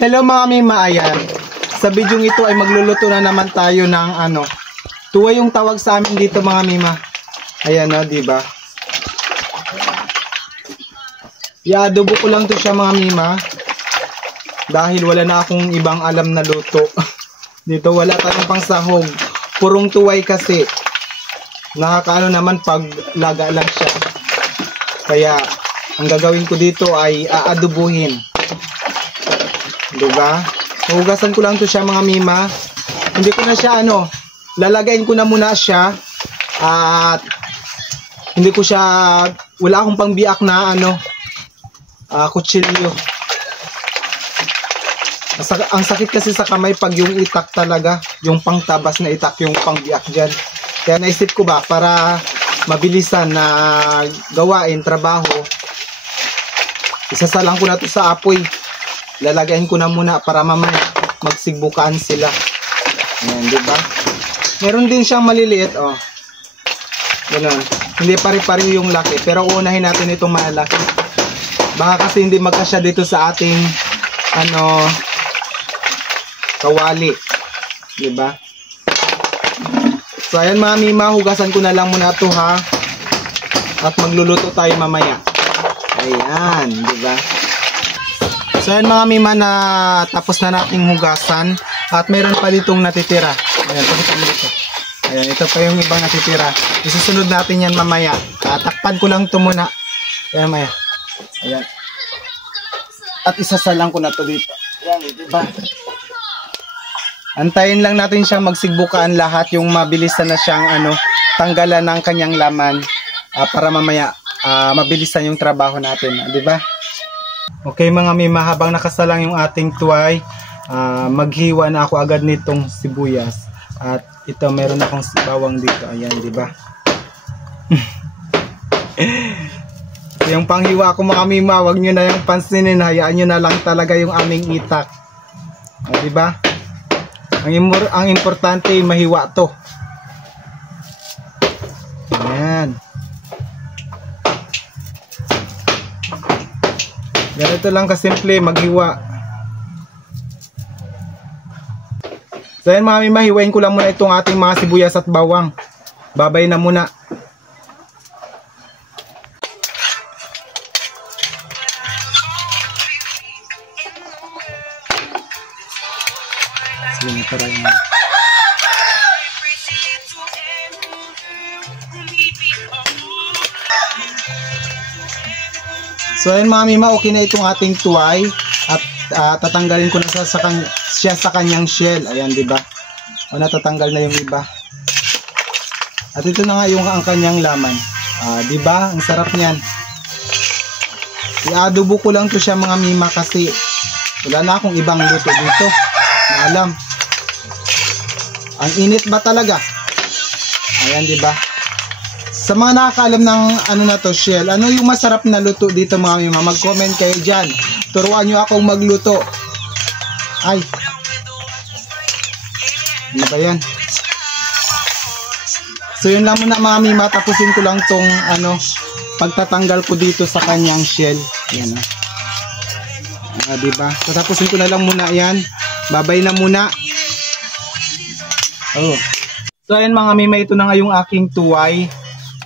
Hello mga mima, ayan. Sa bidyong ito ay magluluto na naman tayo ng tuway yung tawag sa amin dito mga mima. Ayan o, diba? I-adobo ko lang to siya mga mima. Dahil wala na akong ibang alam na luto. Dito wala tayong pang sahog. Purong tuway kasi. Nakakaano naman pag laga lang siya. Kaya ang gagawin ko dito ay aadobuhin. Diba? Hugasan ko lang to siya mga mima. Hindi ko na siya lalagayin ko na muna siya. At hindi ko siya, wala akong pangbiak na kutsilyo. Ang sakit kasi sa kamay pag yung itak talaga, yung pangtabas na itak yung pangbiak dyan. Kaya naisip ko ba para mabilisan na gawain, trabaho, isasalang ko na to sa apoy. Lalagayin ko na muna para mamaya magsigbukaan sila. Ayan, diba? Meron din siyang maliliit, oh. Ganun. Hindi pare-pare yung laki, pero unahin natin itong malaki. Baka kasi hindi magkasya dito sa ating kawali. Diba? So, ayan mga mima, hugasan ko na lang muna ito ha. At magluluto tayo mamaya. Ayan, diba? So ayan mga mima, na tapos na nating hugasan at meron pa ditong natitira. Ayan, dito. Ayan, ito pa yung ibang natitira. Isusunod natin yan mamaya. Takpan ko lang ito muna. Ayan maya. Ayan. At isasalang ko na to dito. Ayan, diba? Antayin lang natin siyang magsigbukaan lahat, yung mabilisan na siyang tanggalan ng kanyang laman para mamaya mabilisan yung trabaho natin. Diba? Okay mga mima, habang nakasalang yung ating tuway, maghiwa na ako agad nitong sibuyas. At ito, meron akong bawang dito. Ayan, diba? Yung panghiwa ko mga mima, wag nyo na yung pansinin. Hayaan nyo na lang talaga yung aming itak. Diba? Ang importante, mahiwa to. Ayan. Ganito lang kasimple, maghiwa. So yan mga mima, hiwain ko lang muna itong ating mga sibuyas at bawang. Babay na muna. Sige na, tara yun. So ayun mga mima, okay na itong ating tuway at tatanggalin ko na siya sa kanyang shell. Ayan, diba? O natatanggal na yung iba. At ito na nga yung ang kanyang laman. Diba? Ang sarap niyan. I-adobo ko lang to siya mga mima kasi wala na akong ibang luto dito na alam. Ang init ba talaga? Ayan, diba? Sa mga nakakaalam ng na to, shell, ano yung masarap na luto dito mga mima? Mag-comment kayo dyan. Turuan nyo akong magluto. Ay. Ano ba yan? So yun lang muna mga mima. Tapusin ko lang tong pagtatanggal ko dito sa kanyang shell. Ayan. Diba? So tapusin ko na lang muna yan. Babay na muna. Oh. So ayan mga mima, ito na nga yung aking tuway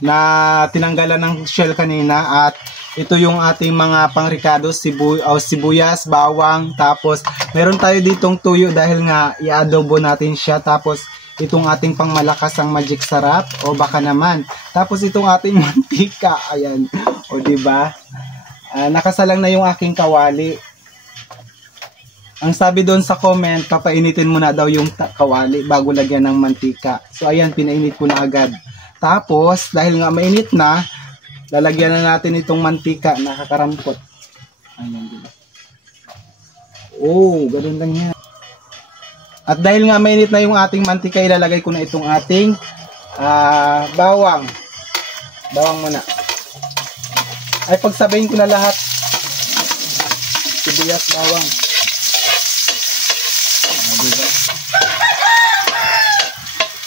na tinanggalan ng shell kanina. At ito yung ating mga pangricado, sibuyas, bawang, tapos meron tayo ditong tuyo dahil nga i-adobo natin siya. Tapos itong ating pangmalakas ang magic sarap, o baka naman. Tapos itong ating mantika, ayan. O diba? Nakasalang na yung aking kawali. Ang sabi doon sa comment, papainitin mo na daw yung kawali bago lagyan ng mantika. So ayan, pinainit ko na agad. Tapos, dahil nga mainit na, lalagyan na natin itong mantika, nakakarampot. Ayan, diba? Oh, ganun lang yan. At dahil nga mainit na yung ating mantika, ilalagay ko na itong ating bawang. Bawang muna. Ay, pagsabayin ko na lahat. Sibuyas, bawang. Diba?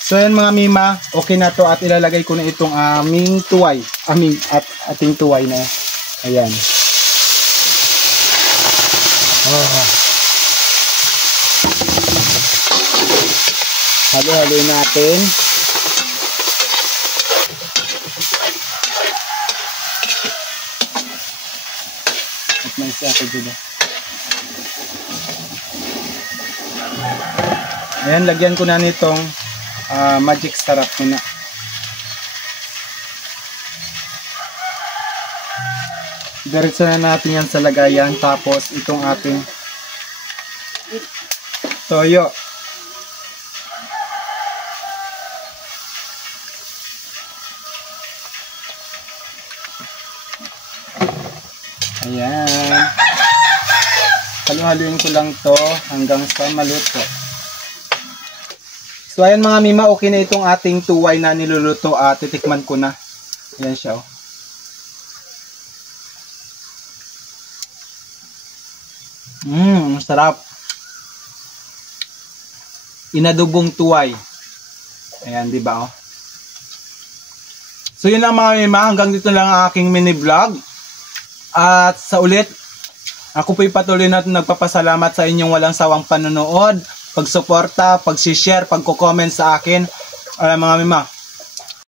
So yan mga mima, okay na to at ilalagay ko na itong aming tuway. Ating tuway na. Ayan. Oh. Halo-halo natin. At may isa ako dito. Ayan, lagyan ko na nitong magic sarap muna. Diretso na natin yan sa lagayan. Tapos itong ating toyo. Ayan. Halo-haloin ko lang to hanggang sa maluto. So ayan mga mima, okay na itong ating tuway na niluluto at titikman ko na. Ayan siya oh. Sarap. Inadobong tuway. Ayan, di ba oh? So yun lang mga mima, hanggang dito lang ang aking mini vlog. At sa ulit, ako po'y patuloy na nagpapasalamat sa inyong walang sawang panonood, pagsuporta, pag-share, pagko-comment sa akin. Mga mima,